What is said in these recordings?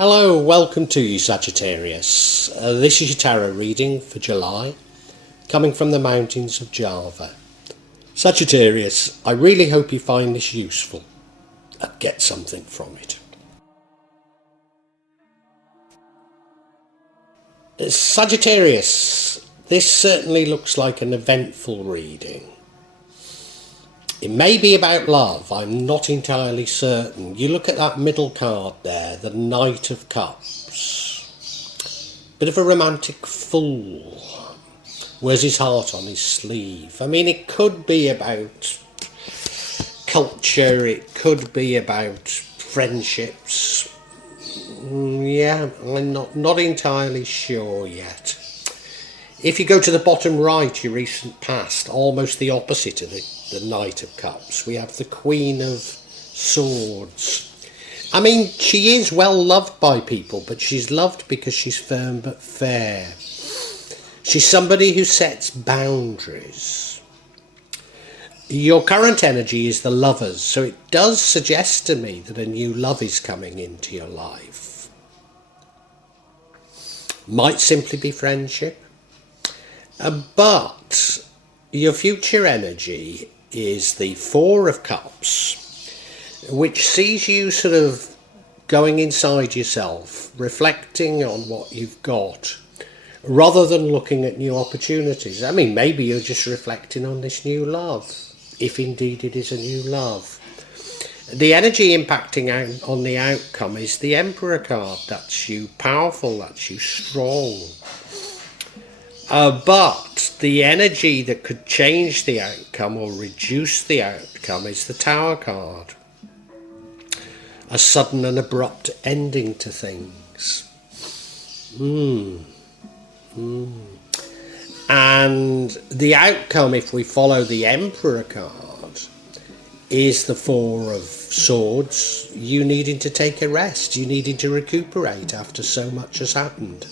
Hello, welcome to you, Sagittarius. This is your tarot reading for July, coming from the mountains of Java. Sagittarius, I really hope you find this useful and get something from it. Sagittarius, this certainly looks like an eventful reading. It may be about love, I'm not entirely certain. You look at that middle card there, the Knight of Cups. Bit of a romantic fool. Wears his heart on his sleeve. I mean, it could be about culture, it could be about friendships. Yeah, I'm not entirely sure yet. If you go to the bottom right, your recent past, almost the opposite of the Knight of Cups, we have the Queen of Swords. I mean, she is well loved by people, but she's loved because she's firm but fair. She's somebody who sets boundaries. Your current energy is the Lovers, so it does suggest to me that a new love is coming into your life. Might simply be friendship. But your future energy is the Four of Cups, which sees you sort of going inside yourself, reflecting on what you've got, rather than looking at new opportunities. I mean, maybe you're just reflecting on this new love, if indeed it is a new love. The energy impacting out on the outcome is the Emperor card. That's you powerful, that's you strong. But the energy that could change the outcome or reduce the outcome is the Tower card. A sudden and abrupt ending to things. And the outcome, if we follow the Emperor card, is the Four of Swords. You needing to take a rest, you needing to recuperate after so much has happened.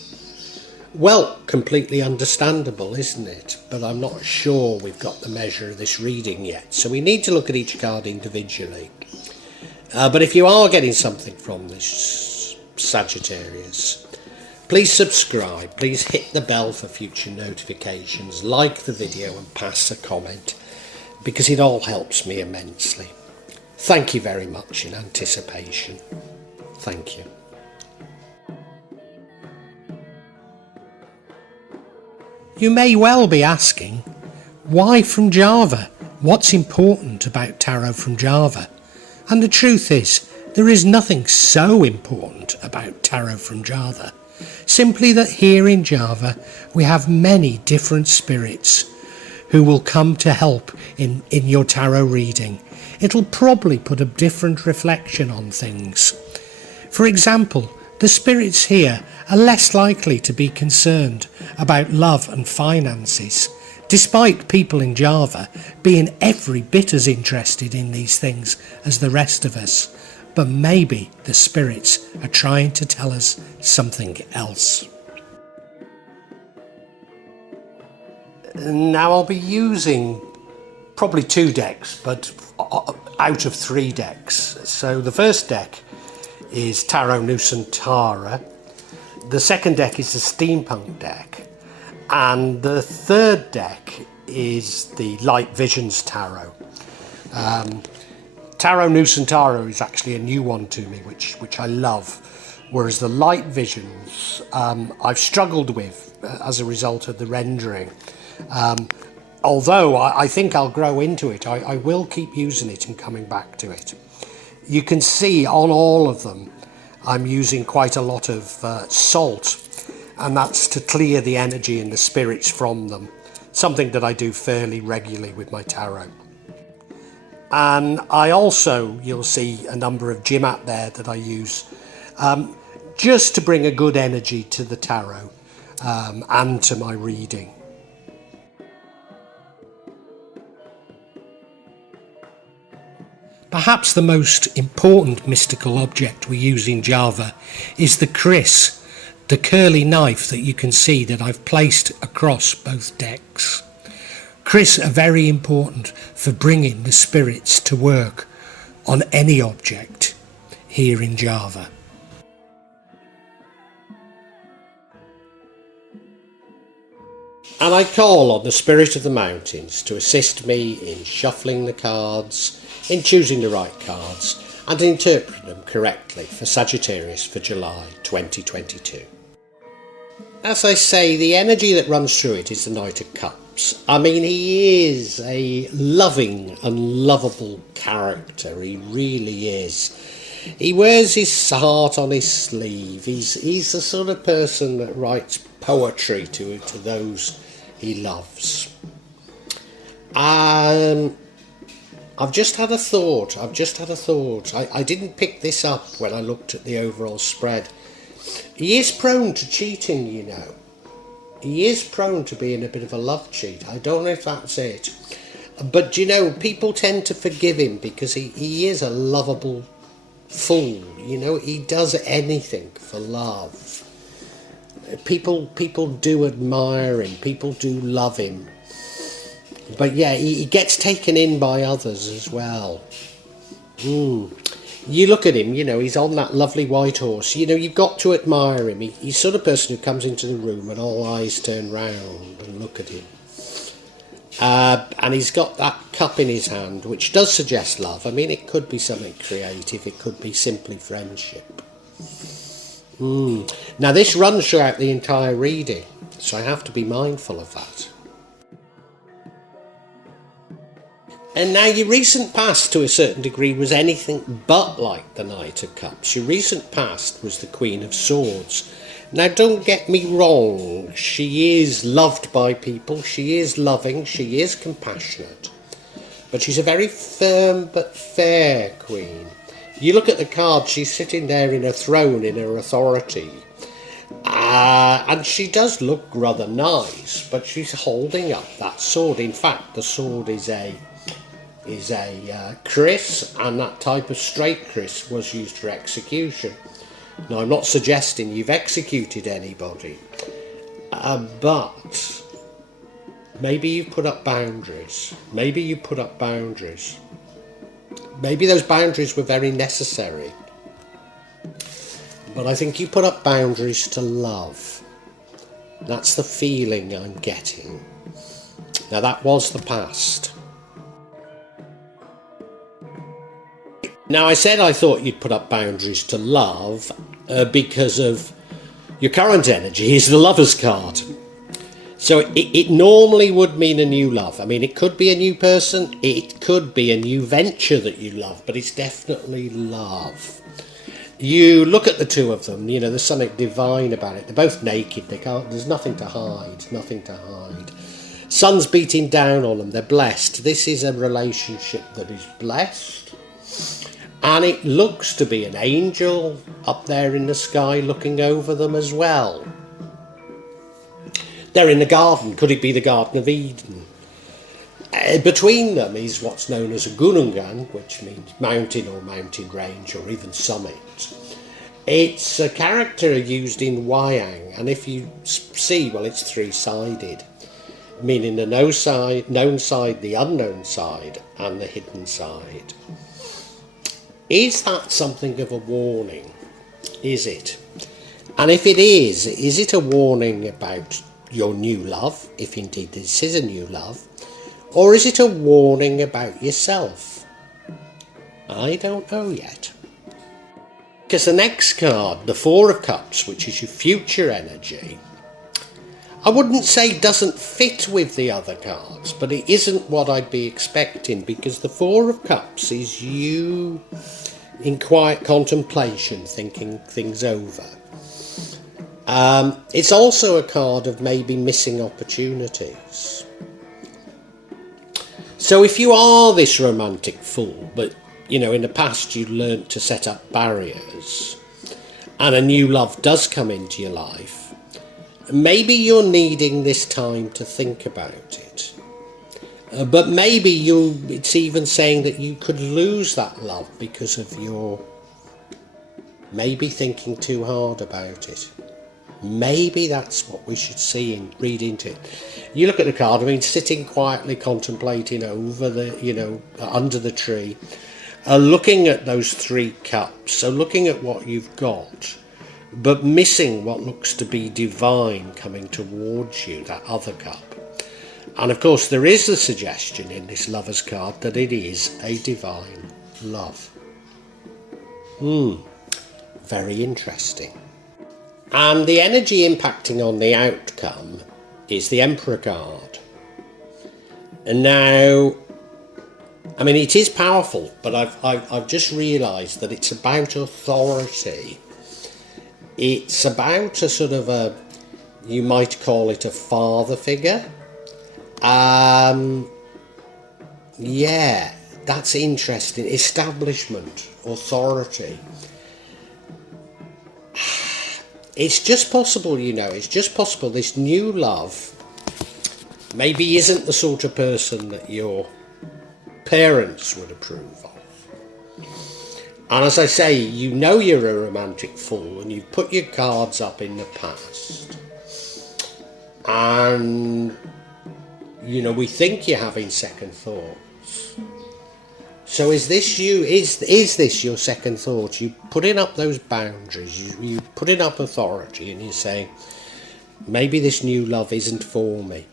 Well, completely understandable, isn't it? But I'm not sure we've got the measure of this reading yet, so we need to look at each card individually. But if you are getting something from this, Sagittarius, please subscribe, please hit the bell for future notifications, like the video and pass a comment, because it all helps me immensely. Thank you very much in anticipation. Thank you. You may well be asking, why from Java? What's important about tarot from Java? And the truth is, there is nothing so important about tarot from Java. Simply that here in Java, we have many different spirits who will come to help in your tarot reading. It'll probably put a different reflection on things. For example, the spirits here are less likely to be concerned about love and finances, despite people in Java being every bit as interested in these things as the rest of us. But maybe the spirits are trying to tell us something else. Now I'll be using probably 2 decks, but out of 3 decks. So the first deck is Tarot Nusantara, the second deck is the Steampunk deck, and the third deck is the Light Visions Tarot. Tarot Nusantara is actually a new one to me, which I love, whereas the Light Visions I've struggled with as a result of the rendering. Although I think I'll grow into it, I will keep using it and coming back to it. You can see on all of them I'm using quite a lot of salt, and that's to clear the energy and the spirits from them, something that I do fairly regularly with my tarot. And I also, you'll see a number of Jimat there that I use just to bring a good energy to the tarot and to my reading. Perhaps the most important mystical object we use in Java is the kris, the curly knife that you can see that I've placed across both decks. Kris are very important for bringing the spirits to work on any object here in Java. And I call on the spirit of the mountains to assist me in shuffling the cards, in choosing the right cards, and interpreting them correctly for Sagittarius for July 2022. As I say, the energy that runs through it is the Knight of Cups. I mean, he is a loving and lovable character. He really is. He wears his heart on his sleeve. He's the sort of person that writes poetry to those he loves. I've just had a thought. I didn't pick this up when I looked at the overall spread. He is prone to cheating, you know. He is prone to being a bit of a love cheat. I don't know if that's it. But, you know, people tend to forgive him because he is a lovable fool. You know, he does anything for love. People do admire him. People do love him. But, yeah, he gets taken in by others as well. You look at him, you know, he's on that lovely white horse. You know, you've got to admire him. He's the sort of person who comes into the room and all eyes turn round and look at him. And he's got that cup in his hand, which does suggest love. I mean, it could be something creative. It could be simply friendship. Now, this runs throughout the entire reading, so I have to be mindful of that. And now your recent past, to a certain degree, was anything but like the Knight of Cups. Your recent past was the Queen of Swords. Now, don't get me wrong. She is loved by people. She is loving. She is compassionate. But she's a very firm but fair queen. You look at the card, she's sitting there in her throne, in her authority. And she does look rather nice, but she's holding up that sword. In fact, the sword is a kris, and that type of straight kris was used for execution. Now, I'm not suggesting you've executed anybody, but maybe you've put up boundaries. Maybe those boundaries were very necessary. But I think you put up boundaries to love. That's the feeling I'm getting. Now, that was the past. Now, I said I thought you'd put up boundaries to love because of your current energy is the Lover's card. So it normally would mean a new love. I mean, it could be a new person, it could be a new venture that you love, but it's definitely love. You look at the two of them, you know, there's something divine about it. They're both naked, there's nothing to hide. Sun's beating down on them, they're blessed. This is a relationship that is blessed. And it looks to be an angel up there in the sky looking over them as well. They're in the garden. Could it be the Garden of Eden? Between them is what's known as a gunungan, which means mountain or mountain range or even summit. It's a character used in Wayang, and if you see, well, it's three-sided, meaning the known side, the unknown side, and the hidden side. Is that something of a warning? Is it? And if it is it a warning about your new love, if indeed this is a new love, or is it a warning about yourself? I don't know yet. Because the next card, the Four of Cups, which is your future energy, I wouldn't say doesn't fit with the other cards, but it isn't what I'd be expecting, because the Four of Cups is you in quiet contemplation, thinking things over. It's also a card of maybe missing opportunities. So if you are this romantic fool, but you know, in the past you learnt to set up barriers, and a new love does come into your life, maybe you're needing this time to think about it. But maybe it's even saying that you could lose that love because of your maybe thinking too hard about it. Maybe that's what we should see and read into it. You look at the card, I mean, sitting quietly contemplating over under the tree, looking at those three cups, so looking at what you've got, but missing what looks to be divine coming towards you, that other cup. And of course there is the suggestion in this Lovers card that it is a divine love. Very interesting. And the energy impacting on the outcome is the Emperor card. And now, I mean, it is powerful, but I've just realised that it's about authority. It's about a sort of a, you might call it a father figure. Yeah, that's interesting. Establishment, authority. It's just possible, you know, it's just possible this new love maybe isn't the sort of person that your parents would approve of. And as I say, you know you're a romantic fool and you've put your cards up in the past. And, you know, we think you're having second thoughts. So is this you? Is this your second thought? You putting up those boundaries, you putting up authority, and you're saying, maybe this new love isn't for me.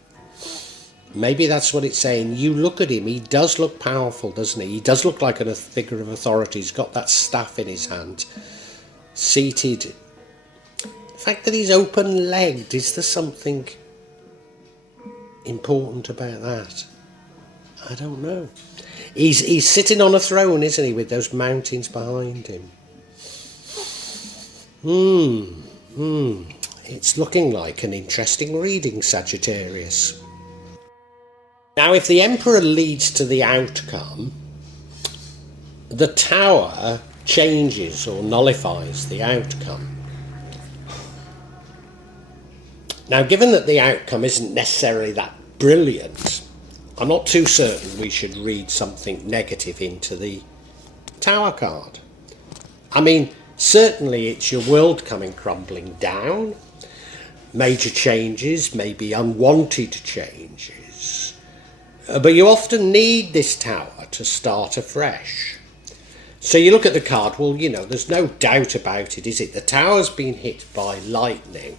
Maybe that's what it's saying. You look at him, he does look powerful, doesn't he? He does look like a figure of authority. He's got that staff in his hand, seated. The fact that he's open-legged, is there something important about that? I don't know. He's sitting on a throne, isn't he, with those mountains behind him. It's looking like an interesting reading, Sagittarius. Now, if the Emperor leads to the outcome, the Tower changes or nullifies the outcome. Now, given that the outcome isn't necessarily that brilliant, I'm not too certain we should read something negative into the Tower card. I mean, certainly it's your world coming crumbling down, major changes, maybe unwanted changes, but you often need this Tower to start afresh. So you look at the card, well, you know, there's no doubt about it, is it? The Tower's been hit by lightning.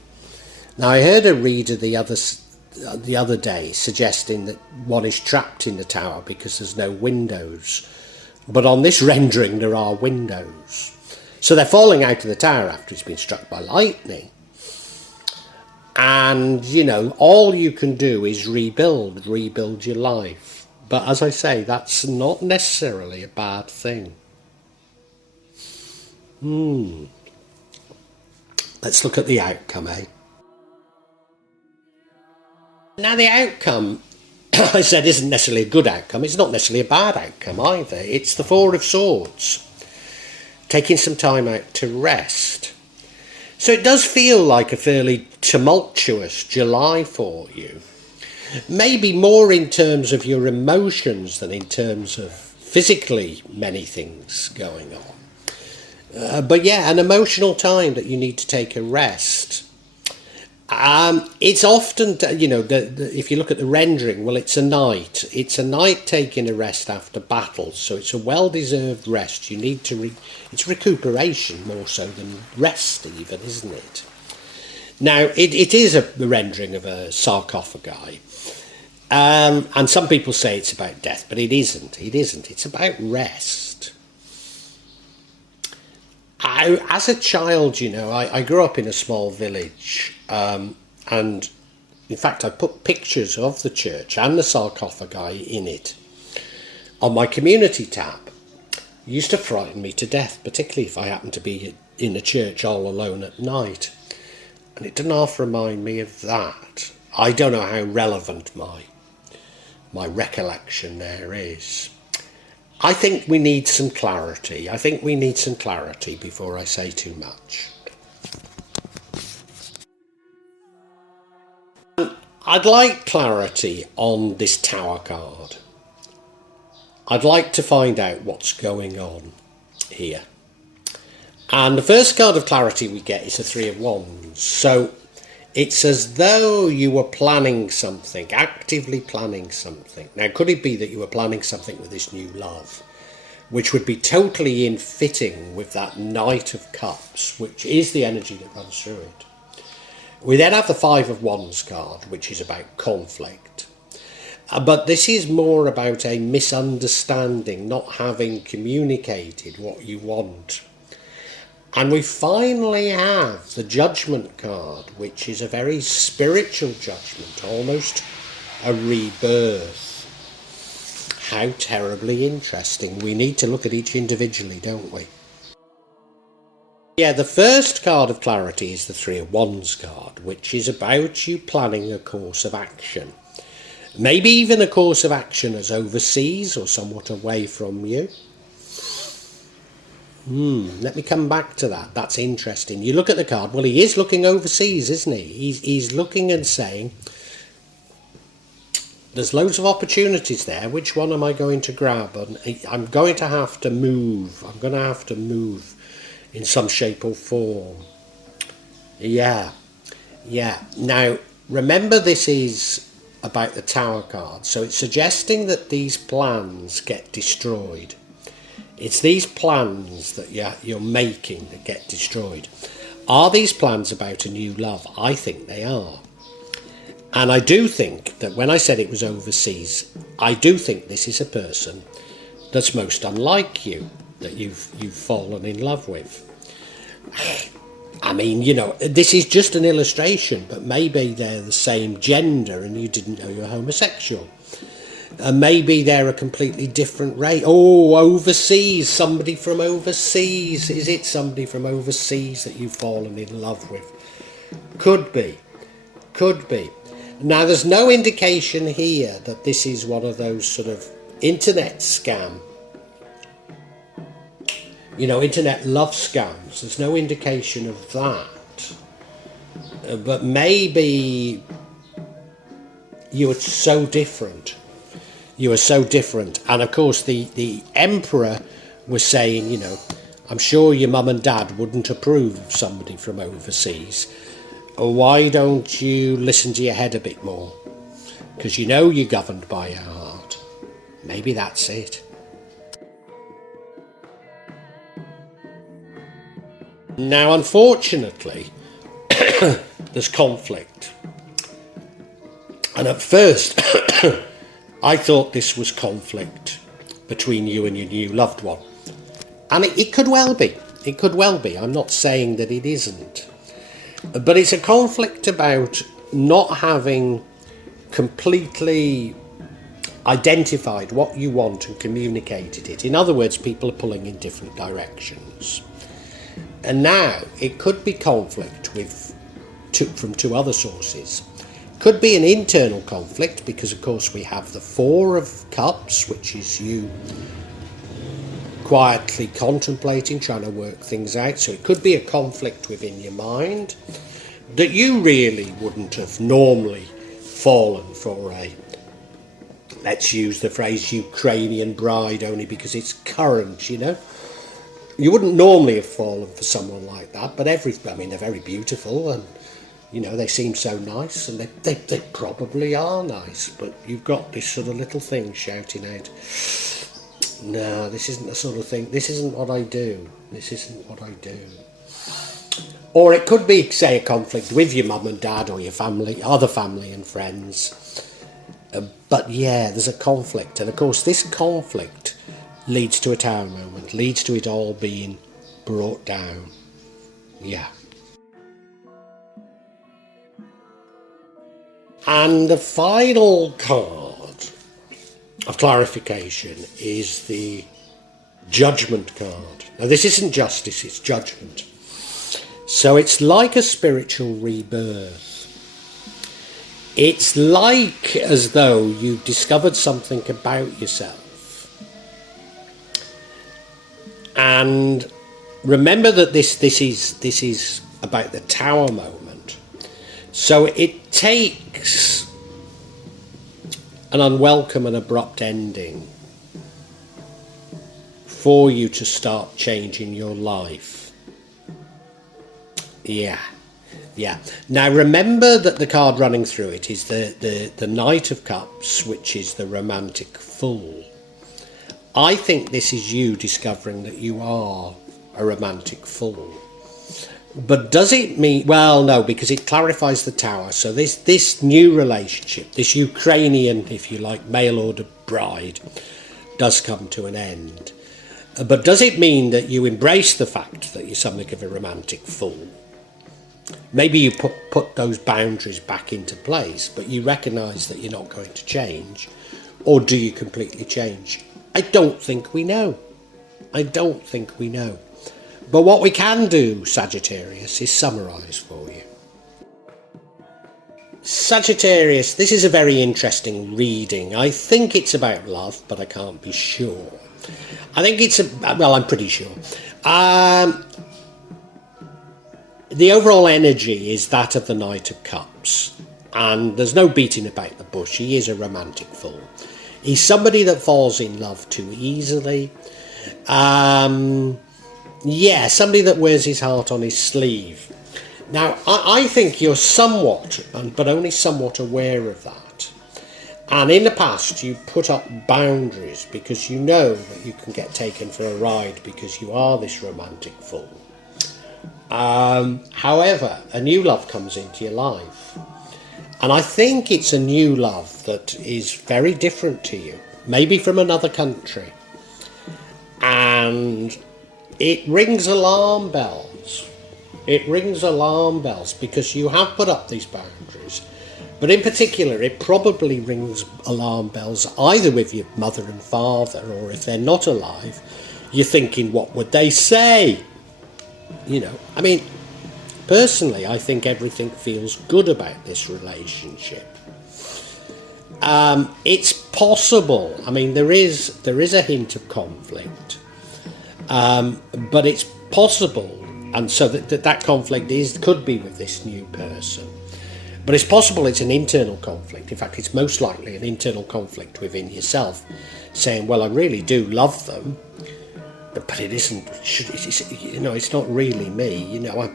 Now, I heard a reader the other day suggesting that one is trapped in the Tower because there's no windows. But on this rendering there are windows. So they're falling out of the Tower after it's been struck by lightning. And, you know, all you can do is rebuild your life. But as I say, that's not necessarily a bad thing. Let's look at the outcome, eh? Now the outcome, I said, isn't necessarily a good outcome. It's not necessarily a bad outcome either. It's the Four of Swords. Taking some time out to rest. So it does feel like a fairly tumultuous July for you. Maybe more in terms of your emotions than in terms of physically many things going on. But yeah, an emotional time that you need to take a rest. It's often, you know, if you look at the rendering, well, it's a knight. It's a knight taking a rest after battle, so it's a well-deserved rest. You need to, it's recuperation more so than rest even, isn't it? Now, it is a rendering of a sarcophagi, and some people say it's about death, but it isn't. It isn't. It's about rest. As a child, you know, I grew up in a small village, and in fact I put pictures of the church and the sarcophagi in it on my community tab. It used to frighten me to death, particularly if I happened to be in a church all alone at night. And it didn't half remind me of that. I don't know how relevant my recollection there is. I think we need some clarity. I think we need some clarity before I say too much. I'd like clarity on this Tower card. I'd like to find out what's going on here. And the first card of clarity we get is the Three of Wands. So it's as though you were planning something, actively planning something. Now, could it be that you were planning something with this new love, which would be totally in fitting with that Knight of Cups, which is the energy that runs through it? We then have the Five of Wands card, which is about conflict. But this is more about a misunderstanding, not having communicated what you want. And we finally have the Judgment card, which is a very spiritual judgment, almost a rebirth. How terribly interesting. We need to look at each individually, don't we? Yeah, the first card of clarity is the Three of Wands card, which is about you planning a course of action. Maybe even a course of action as overseas or somewhat away from you. Let me come back to that. That's interesting. You look at the card. Well, he is looking overseas, isn't he? He's looking and saying, there's loads of opportunities there. Which one am I going to grab? And I'm going to have to move. I'm going to have to move in some shape or form. Yeah. Now, remember, this is about the Tower card. So it's suggesting that these plans get destroyed. It's these plans that you're making that get destroyed. Are these plans about a new love? I think they are. And I do think that when I said it was overseas, I do think this is a person that's most unlike you, that you've fallen in love with. I mean, this is just an illustration, but maybe they're the same gender and you didn't know you're homosexual. And maybe they're a completely different race. Oh, overseas, somebody from overseas. Is it somebody from overseas that you've fallen in love with? Could be. Now, there's no indication here that this is one of those sort of internet scam, internet love scams. There's no indication of that. But maybe you were so different. And of course, the Emperor was saying, I'm sure your mum and dad wouldn't approve of somebody from overseas. Why don't you listen to your head a bit more? Because you're governed by your heart. Maybe that's it. Now, unfortunately, there's conflict. And at first, I thought this was conflict between you and your new loved one. And it could well be. It could well be. I'm not saying that it isn't. But it's a conflict about not having completely identified what you want and communicated it. In other words, people are pulling in different directions. And now it could be conflict from two other sources. Could be an internal conflict because, of course, we have the Four of Cups, which is you quietly contemplating, trying to work things out. So it could be a conflict within your mind that you really wouldn't have normally fallen for a, let's use the phrase, Ukrainian bride, only because it's current, You wouldn't normally have fallen for someone like that, but they're very beautiful and, they seem so nice, and they probably are nice, but you've got this sort of little thing shouting out, no, this isn't the sort of thing, this isn't what I do. Or it could be, say, a conflict with your mum and dad or your family, other family and friends. But yeah, there's a conflict. And of course, this conflict leads to a Tower moment, leads to it all being brought down. Yeah. And the final card of clarification is the Judgment card. Now, this isn't justice, it's judgment. So it's like a spiritual rebirth. It's like as though you've discovered something about yourself. And remember that this is about the Tower moment. So it takes an unwelcome and abrupt ending for you to start changing your life. Yeah. Now remember that the card running through it is the Knight of Cups, which is the romantic fool. I think this is you discovering that you are a romantic fool. But does it mean, well, no, because it clarifies the tower. So this new relationship, this Ukrainian, if you like, mail order bride, does come to an end. But does it mean that you embrace the fact that you're something of a romantic fool? Maybe you put those boundaries back into place, but you recognise that you're not going to change. Or do you completely change? I don't think we know. I don't think we know. But what we can do, Sagittarius, is summarise for you. Sagittarius, this is a very interesting reading. I think it's about love, but I can't be sure. I think it's well, I'm pretty sure. The overall energy is that of the Knight of Cups, and there's no beating about the bush. He is a romantic fool. He's somebody that falls in love too easily. Yeah, somebody that wears his heart on his sleeve. Now, I think you're somewhat, but only somewhat aware of that. And in the past, you put up boundaries because you know that you can get taken for a ride because you are this romantic fool. However, a new love comes into your life. And I think it's a new love that is very different to you, maybe from another country. And it rings alarm bells. It rings alarm bells because you have put up these boundaries. But in particular, it probably rings alarm bells either with your mother and father, or if they're not alive, you're thinking, what would they say? You know, I mean, personally, I think everything feels good about this relationship. It's possible. I mean, there is a hint of conflict, but it's possible, and so that conflict could be with this new person. But it's possible it's an internal conflict. In fact, it's most likely an internal conflict within yourself, saying, "Well, I really do love them, but it isn't. You know, it's not really me. You know,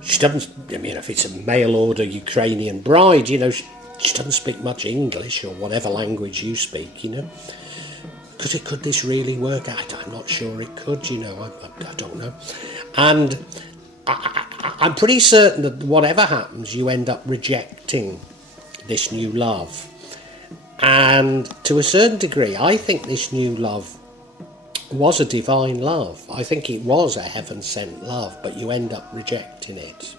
she doesn't. I mean, if it's a mail order Ukrainian bride, you know, she doesn't speak much English or whatever language you speak. You know, could this really work out? I'm not sure it could. You know, I don't know, and I'm pretty certain that whatever happens, you end up rejecting this new love, and to a certain degree, I think this new love was a divine love. I think it was a heaven-sent love, but you end up rejecting it.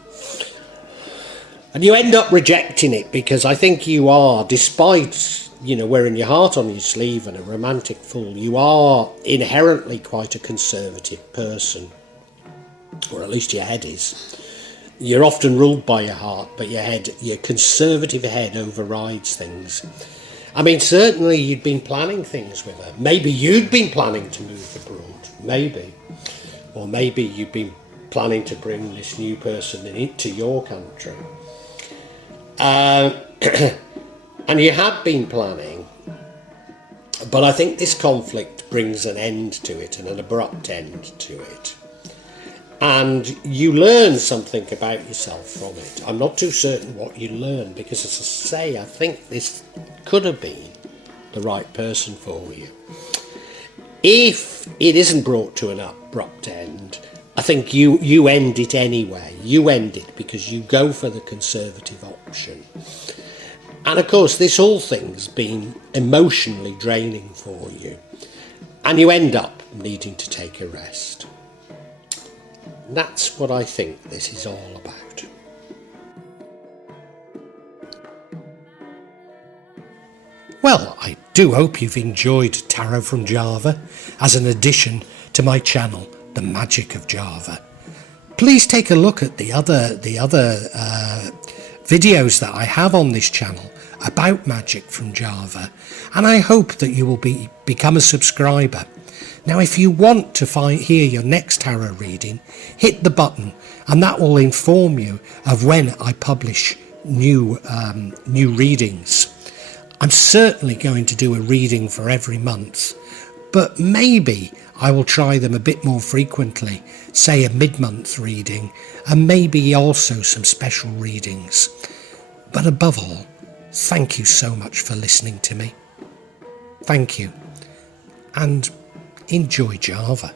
And you end up rejecting it because I think you are, despite, you know, wearing your heart on your sleeve and a romantic fool, you are inherently quite a conservative person, or at least your head is. You're often ruled by your heart, but your conservative head overrides things. I mean, certainly you'd been planning things with her. Maybe you'd been planning to move abroad. Maybe. Or maybe you'd been planning to bring this new person into your country. And you had been planning. But I think this conflict brings an end to it, and an abrupt end to it. And you learn something about yourself from it. I'm not too certain what you learn, because as I say, I think this could have been the right person for you. If it isn't brought to an abrupt end, I think you end it anyway. You end it because you go for the conservative option. And of course, this whole thing's been emotionally draining for you. And you end up needing to take a rest. That's what I think this is all about. Well, I do hope you've enjoyed Tarot from Java as an addition to my channel, The Magic of Java. Please take a look at the other videos that I have on this channel about magic from Java, and I hope that you will become a subscriber. Now, if you want to hear your next tarot reading, hit the button, and that will inform you of when I publish new readings. I'm certainly going to do a reading for every month, but maybe I will try them a bit more frequently, say a mid-month reading, and maybe also some special readings. But above all, thank you so much for listening to me. Thank you, and enjoy Java.